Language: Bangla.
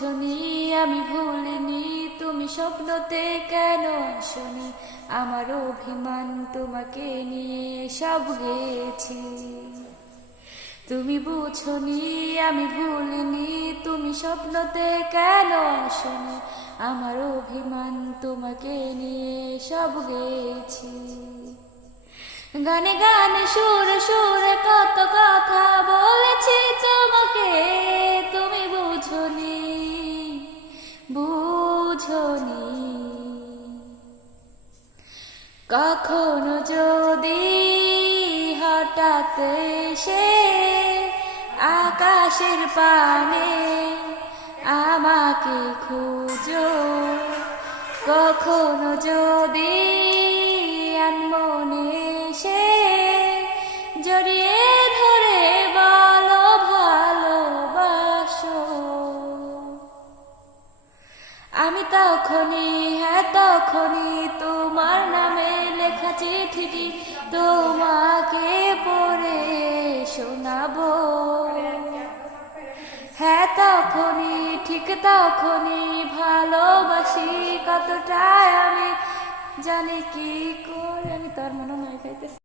বুঝনি আমি ভুলিনি, তুমি স্বপ্নতে কেন আসনি, আমার অভিমান তোমাকে নিয়ে সব গেছি। তুমি বুঝনি আমি ভুলিনি, তুমি স্বপ্নতে কেন আসনি, আমার অভিমান তোমাকে নিয়ে সব গেছি। গানে গানে সুরে সুরে কত কথা বলেছি তোমাকে, তুমি বুঝনি বুঝনি। কখনো যদি হঠাৎ এসে আকাশের পানে আমাকে খুঁজো, কখনো যদি আনমনে এসে জড়িয়ে ধরে বলো ভালোবাসো, আমি তখনই হ্যাঁ তখনই তোমার নামে লেখা চিঠিটি তোমাকে পড়ে শোনাবো। হ্যাঁ তখনই ঠিক তখনই ভালোবাসি কতটা আমি জানি কি করে। আমি তোর মনে হয় খাইতেছি।